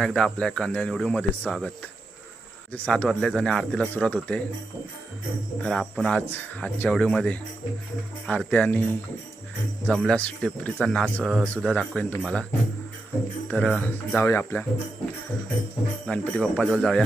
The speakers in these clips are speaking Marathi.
पुन्हा एकदा आपल्या कांद्या व्हिडिओमध्ये स्वागत. सात वाजलेच आणि आरतीला सुरुवात होते. तर आपण आज आजच्या व्हिडिओमध्ये आरती आणि जमल्यास टिपरीचा नाच सुद्धा दाखवेन तुम्हाला. तर जाऊया आपल्या. गणपती बाप्पाजवळ जाऊया.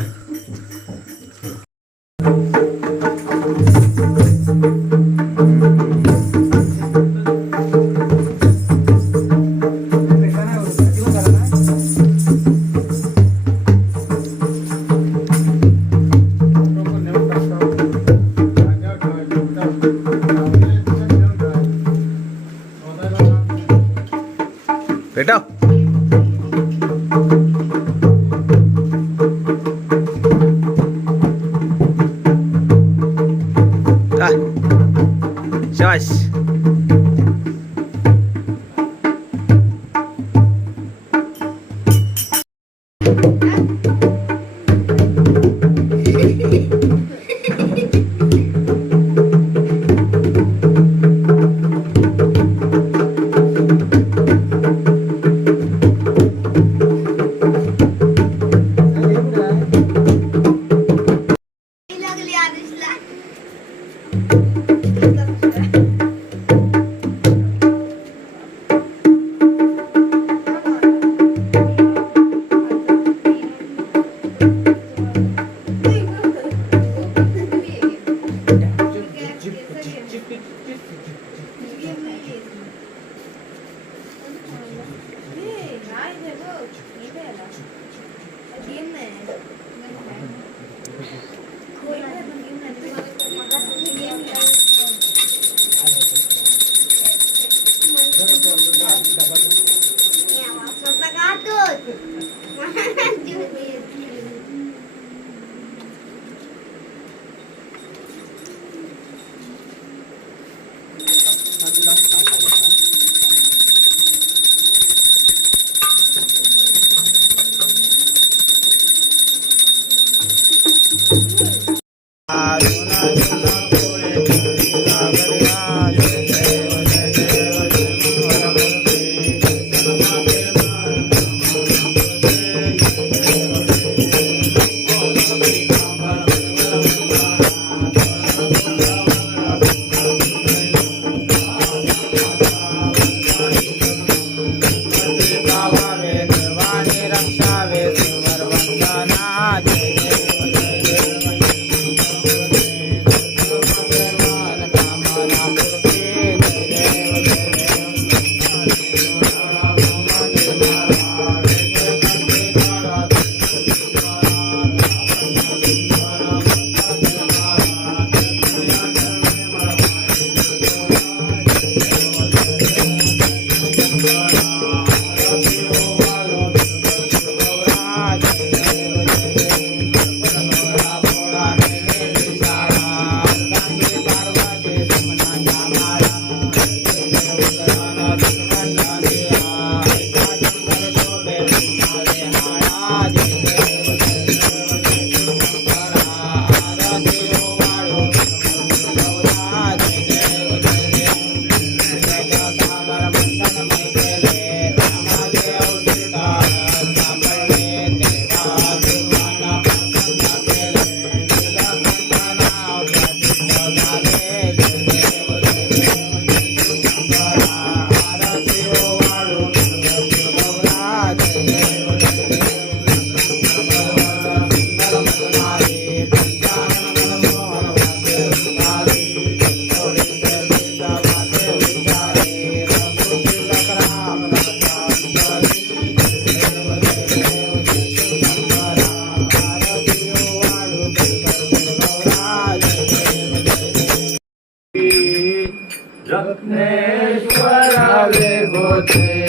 होते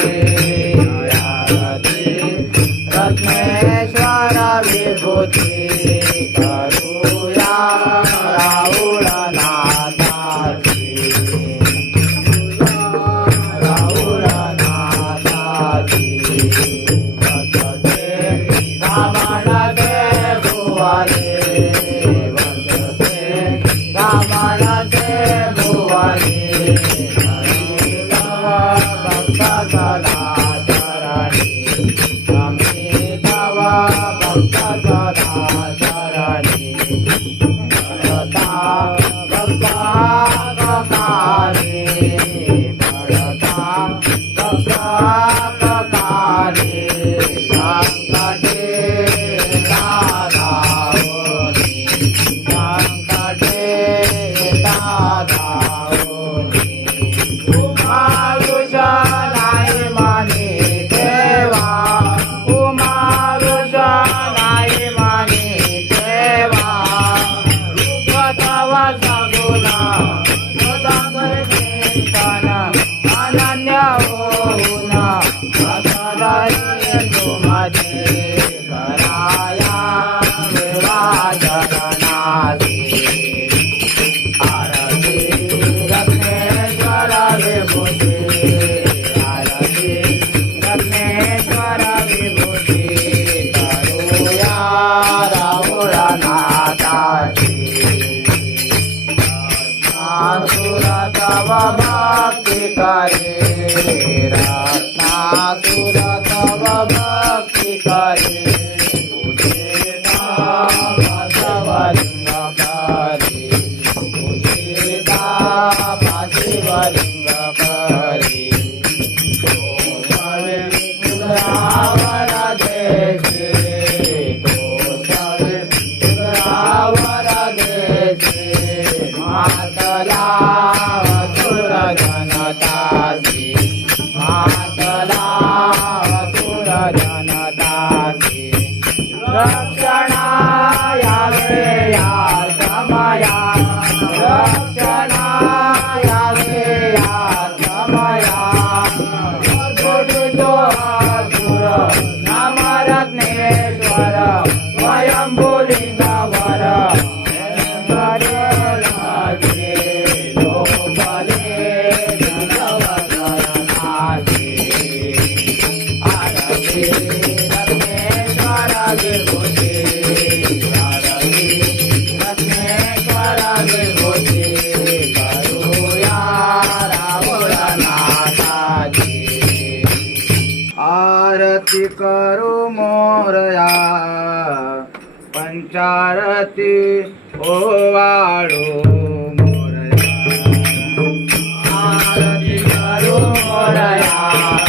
आरती करू मोरया. पंचारती ओ वाळू मोरया. आरती करू मोरया.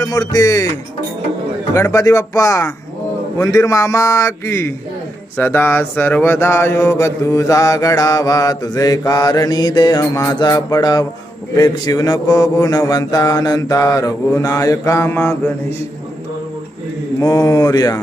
विठ्ठल मूर्ती गणपती बाप्पा उंदीर मामा की. सदा सर्वदा योग तुझा घडावा तुझे कारणी देह माझा पडाव. उपेक्षिव नको गुणवंता अनंता रघुनायका मा गणेश मोर्या.